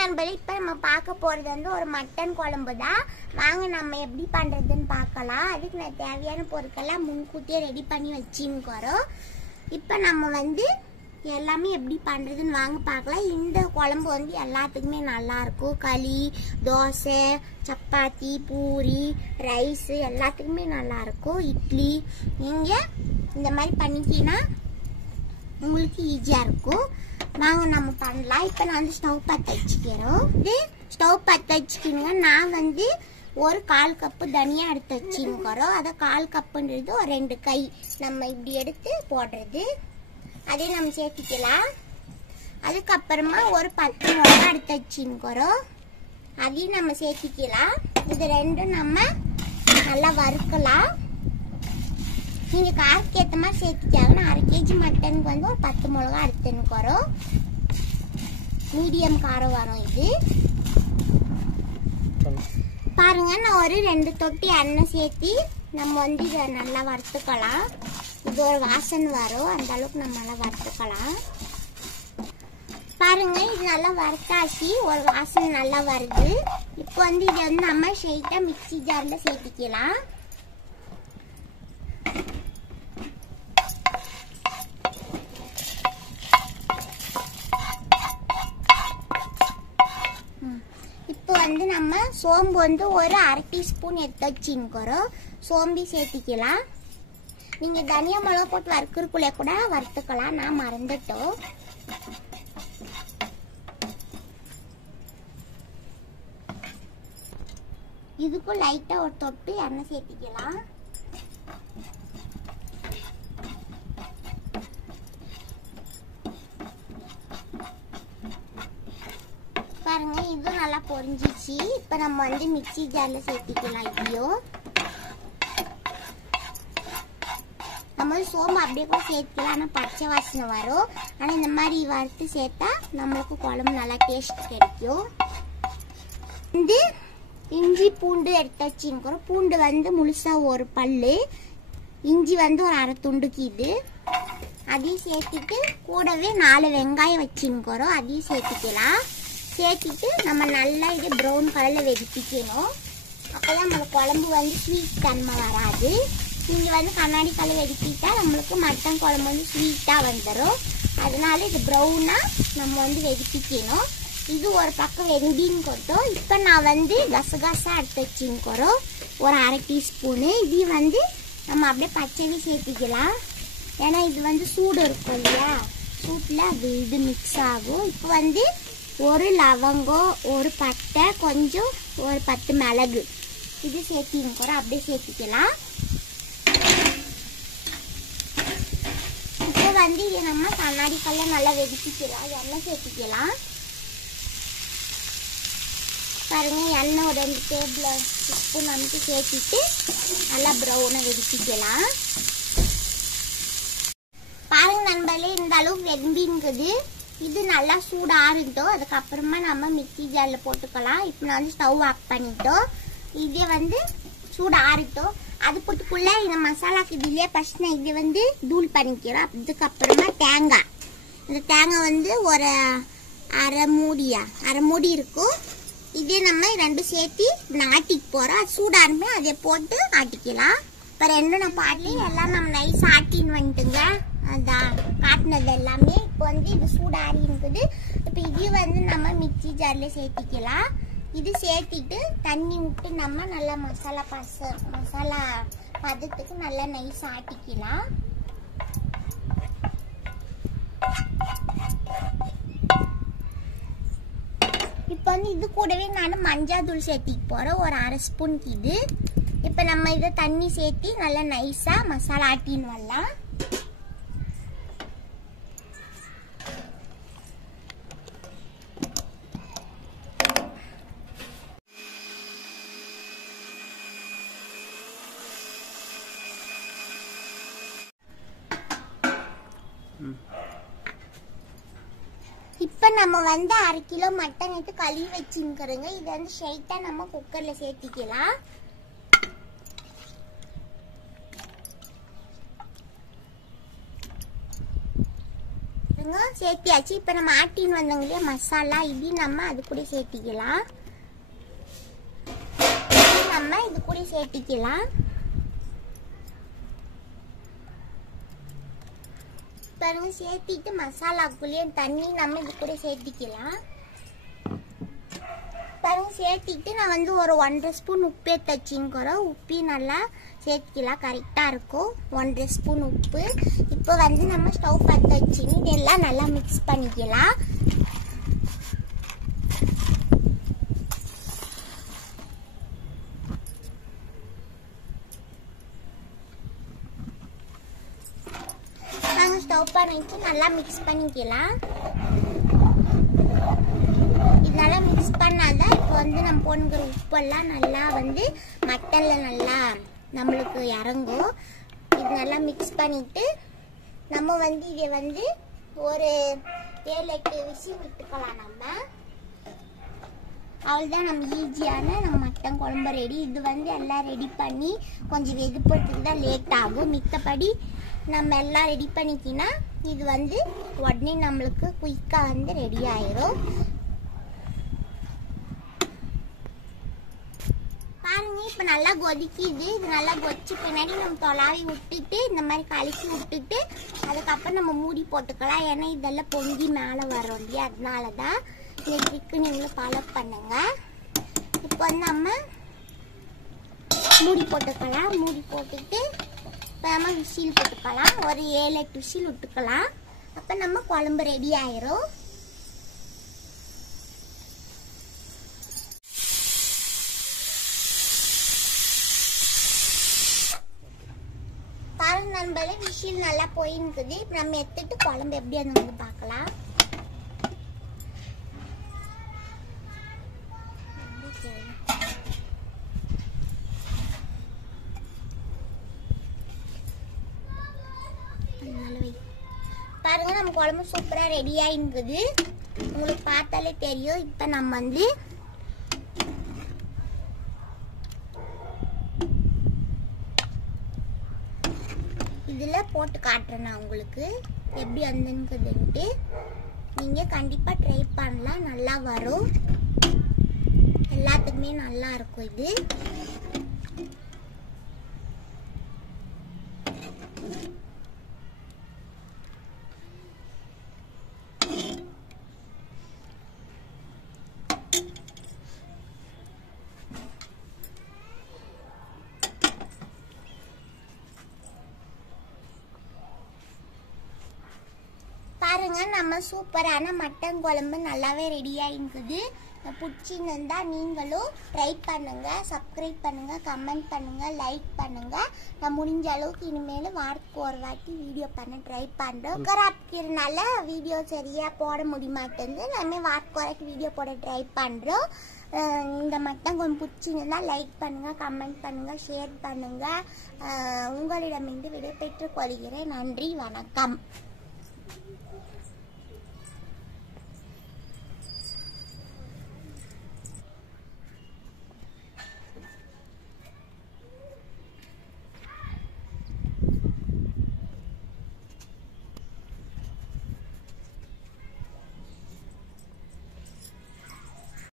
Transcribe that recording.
நண்பர்களே, இப்போ நம்ம பார்க்க போகிறது வந்து ஒரு மட்டன் குழம்பு தான். வாங்க நம்ம எப்படி பண்ணுறதுன்னு பார்க்கலாம். அதுக்கு நான் தேவையான பொருட்கள்லாம் முன்கூட்டியே ரெடி பண்ணி வச்சுக்கிறோம். இப்போ நம்ம வந்து எல்லாமே எப்படி பண்ணுறதுன்னு வாங்க பார்க்கலாம். இந்த குழம்பு வந்து எல்லாத்துக்குமே நல்லாயிருக்கும். களி, தோசை, சப்பாத்தி, பூரி, ரைஸு எல்லாத்துக்குமே நல்லாயிருக்கும். இட்லி நீங்கள் இந்த மாதிரி பண்ணிக்கினா உங்களுக்கு ஈஸியாக இருக்கும். வாங்க நம்ம பண்ணலாம். இப்போ நான் வந்து ஸ்டவ் பற்ற வச்சுக்கிறோம். இது ஸ்டவ் பற்ற வச்சுக்கிங்க. நான் வந்து ஒரு 1/4 கப்பு தனியா எடுத்து வச்சுக்கிறோம். அதை 1/4 கப்புன்றது ஒரு 2 கை நம்ம இப்படி எடுத்து போடுறது. அதே நம்ம சேர்த்துக்கலாம். அதுக்கப்புறமா ஒரு 10 மிளகா எடுத்து வச்சுக்கிறோம். அதையும் நம்ம சேர்த்துக்கலாம். இது ரெண்டும் நம்ம நல்லா வறுக்கலாம். நீங்கள் காரத்துக்கு ஏற்ற மாதிரி சேர்த்துக்காங்கன்னா 1/2 kg மட்டனுக்கு வந்து ஒரு 10 மிளகா எடுத்துன்னு மீடியம் காரம் வரும். இது பாருங்க, நான் ஒரு 2 தொட்டி எண்ணெய் சேர்த்து நம்ம வந்து இதை நல்லா வறுத்துக்கலாம். இது ஒரு வாசனை வரும், அந்த அளவுக்கு நம்ம நல்லா வறுத்துக்கலாம். பாருங்க, இது நல்லா வறுத்தாச்சு, ஒரு வாசனை நல்லா வருது. இப்போ வந்து இதை வந்து நம்ம ஸ்ட்ரெயிட்டாக மிக்ஸி ஜாரில் சேர்த்துக்கலாம். இப்போ வந்து நம்ம சோம்பு வந்து ஒரு 1/2 டீஸ்பூன் எடுத்து வச்சுக்கிறோம். சோம்பி சேர்த்திக்கலாம். நீங்கள் தனியா மிளகா போட்டு வறுக்கிறக்குள்ளே கூட வறுத்துக்கலாம். நான் மறந்துட்டோம். இதுக்கும் லைட்டாக ஒரு தொட்டு எண்ணெய் சேர்த்திக்கலாம். பாருங்க, இது நல்லா பொரிஞ்சிச்சு. இப்போ நம்ம வந்து மிக்ஸி ஜாரில் சேர்த்திக்கலாம். இப்படியும் நம்ம சோம்பு அப்படியே கூட சேர்த்துக்கலாம், ஆனால் பச்சை வாசனை வரும். ஆனால் இந்த மாதிரி வறுத்து சேர்த்தா நம்மளுக்கு குழம்பு நல்லா டேஸ்ட் கிடைக்கும். வந்து இஞ்சி பூண்டு எடுத்து வச்சுக்கிறோம். பூண்டு வந்து முழுசாக ஒரு பல்லு, இஞ்சி வந்து ஒரு 1/2 துண்டுக்கு இது. அதையும் சேர்த்துட்டு கூடவே 4 வெங்காயம் வச்சுக்கிறோம். அதையும் சேர்த்துக்கலாம். சேர்த்துட்டு நம்ம நல்லா இது ப்ரௌன் கலரில் வெடிப்பிக்கணும். அப்போ தான் நம்மளுக்கு குழம்பு வந்து ஸ்வீட் தன்மை வராது. நீங்கள் வந்து கண்ணாடி கலர் வெடிப்பிட்டா நம்மளுக்கு மட்டன் குழம்பு வந்து ஸ்வீட்டாக வந்துடும். அதனால இது ப்ரௌனாக நம்ம வந்து வெடிப்பிக்கணும். இது ஒரு பக்கம் வெந்தின்னு கொட்டும். இப்போ நான் வந்து கசகசா எடுத்து வச்சுக்கிறோம், ஒரு 1/2 டீஸ்பூனு. இது வந்து நம்ம அப்படியே பச்சைவி சேர்த்துக்கலாம். ஏன்னா இது வந்து சூடு இருக்கும் இல்லையா, சூட்டில் அது இது மிக்ஸ் ஆகும். இப்போ வந்து ஒரு லவங்கம், ஒரு பட்டை, கொஞ்சம் ஒரு 10 மிளகு இது சேர்த்திக்கிறோம். அப்படியே சேர்த்துக்கலாம். இப்போ வந்து இதை நம்ம கண்ணாடி கல்ல நல்லா வெடிச்சிக்கலாம். எண்ணெய் சேர்த்துக்கலாம். பாருங்க, எண்ணெய் ஒரு 2 டேபிள் ஸ்பூன் நமக்கு சேர்த்துட்டு நல்லா ப்ரௌனாக வெடிச்சிக்கலாம். பாருங்க நண்பர்களே, இந்த அளவுக்கு வெந்திங்குது. இது நல்லா சூடாகட்டும். அதுக்கப்புறமா நம்ம மிக்ஸி ஜாரில் போட்டுக்கலாம். இப்போ நான் வந்து ஸ்டவ் ஆஃப் பண்ணிட்டோம். இதே வந்து சூடாகட்டும். அது போட்டுக்குள்ளே இந்த மசாலாக்கு இதுலேயே ஃபஸ்ட் நான் இது வந்து தூள் பண்ணிக்கிறோம். அதுக்கப்புறமா தேங்காய், இந்த தேங்காய் வந்து ஒரு அரை மூடி இருக்கும். இதே நம்ம 2 சேர்த்து ஆட்டிக்கு போகிறோம். அது சூடாருமே அதை போட்டு ஆட்டிக்கலாம். இப்போ 2 நான் பாட்டி எல்லாம் நம்ம நைஸ் ஆட்டின்னு வந்துட்டுங்க. அதான் காட்டினது எல்லாமே. இப்போ வந்து இது சூடாரி இருக்குது. இப்போ இது வந்து நம்ம மிக்ஸி ஜாரில் சேர்த்திக்கலாம். இது சேர்த்திட்டு தண்ணி விட்டு நம்ம நல்லா மசாலா பதத்துக்கு நல்லா நைஸ் ஆட்டிக்கலாம். இப்போ வந்து இது கூடவே நான் மஞ்சள் தூள் சேர்த்திக்க போகிறேன், ஒரு 1/2 ஸ்பூனுக்கு இது. இப்போ நம்ம இதை தண்ணி சேர்த்தி நல்லா நைஸாக மசாலா ஆட்டின்னு வரலாம். இப்போ நம்ம வந்து 1/2 கிலோ மட்டன் எடுத்து கழுவி வச்சுக்கிறோங்க. இதை வந்து ஸ்ட்ரைட்டாக நம்ம குக்கரில் சேர்த்திக்கலாம். சேர்த்தியாச்சு. இப்போ நம்ம ஆட்டின்னு வந்தோங்க இல்லையா மசாலா, இது நம்ம அது கூட சேர்த்திக்கலாம். பாருங்க சேர்த்திட்டு மசாலாக்குள்ளேயே தண்ணி நம்ம இது கூட சேர்த்திக்கலாம். பாருங்க சேர்த்திட்டு நான் வந்து ஒரு 1.5 ஸ்பூன் உப்பு தச்சின்னுக்கிறோம். உப்பி நல்லா சேர்த்திக்கலாம், கரெக்டாக இருக்கும் 1.5 ஸ்பூன் உப்பு. இப்போ வந்து நம்ம ஸ்டவ் பற்ற வச்சுன்னு இதெல்லாம் நல்லா மிக்ஸ் பண்ணிக்கலாம். நாங்கள் ஸ்டவ் பண்ணிட்டு நல்லா மிக்ஸ் பண்ணிக்கலாம். நல்லா மிக்ஸ் பண்ணாதான் இப்போ வந்து நம்ம போடுங்கிற உப்பெல்லாம் நல்லா வந்து மட்டனில் நல்லா நம்மளுக்கு இறங்கும். இது நல்லா மிக்ஸ் பண்ணிட்டு நம்ம வந்து இதை வந்து ஒரு 7-8 விசில் விட்டுக்கலாம். நம்ம அவ்வளோதான், நம்ம ஈஸியான நம்ம மட்டன் குழம்பு ரெடி. இது வந்து எல்லாம் ரெடி பண்ணி கொஞ்சம் வெதுப்படுறதுக்கு தான் லேட் ஆகும். மித்தபடி நம்ம எல்லாம் ரெடி பண்ணிக்கினா இது வந்து உடனே நம்மளுக்கு குயிக்காக வந்து ரெடி ஆயிரும். பாருங்க இப்போ நல்லா கொதிக்குது. இது நல்லா கொதிச்சு பின்னாடி நம்ம தொலாவி விட்டுட்டு இந்த மாதிரி கலக்கி விட்டுட்டு அதுக்கப்புறம் நம்ம மூடி போட்டுக்கலாம். ஏன்னா இதெல்லாம் பொங்கி மேலே வரும் இல்லையா, அதனால தான் இந்த ட்ரிக்கு நீங்களும் ஃபாலோ பண்ணுங்க. இப்போ வந்து நம்ம மூடி போட்டுக்கலாம். மூடி போட்டுட்டு இப்போ நம்ம விசில் போட்டுக்கலாம். ஒரு 7-8 விசில் விட்டுக்கலாம். அப்போ நம்ம குழம்பு ரெடி ஆயிரும். பாருங்க நண்பர்களே, விசில் நல்லா போயிருக்குது. இப்போ நம்ம எடுத்துட்டு குழம்பு எப்படி அது வந்து பார்க்கலாம். பாருங்க நம்ம குழம்பு சூப்பரா ரெடியா இருக்குது. உங்களுக்கு பார்த்தாலே தெரியும். இப்போ நம்ம வந்து இதுல போட்டு காட்டுறேன் நான் உங்களுக்கு எப்படி வந்துன்னுக்குதுன்ட்டு. நீங்க கண்டிப்பா ட்ரை பண்ணலாம், நல்லா வரும், எல்லாத்துக்குமே நல்லா இருக்கும் இது. பாருங்க நம்ம சூப்பரான மட்டன் குழம்பு நல்லாவே ரெடி ஆகிருக்குது. பிடிச்சிருந்தா நீங்களும் ட்ரை பண்ணுங்க, சப்ஸ்கிரைப் பண்ணுங்க, கமெண்ட் பண்ணுங்க, லைக் பண்ணுங்க. நான் முடிஞ்ச அளவுக்கு இனிமேல் வாரத்துக்கு ஒரு வாட்டி வீடியோ பண்ண ட்ரை பண்றோம். இருக்கிறனால வீடியோ சரியா போட முடிய மாட்டேங்குது. நம்ம வாரத்துக்கு ஒரு வாட்டி வீடியோ போட ட்ரை பண்றோம். இந்த மட்டன் குழம்பு பிடிச்சிருந்தா லைக் பண்ணுங்க, கமெண்ட் பண்ணுங்க, ஷேர் பண்ணுங்க. உங்களிடமிருந்து விடைபெற்றுக் கொள்கிறேன். நன்றி, வணக்கம்.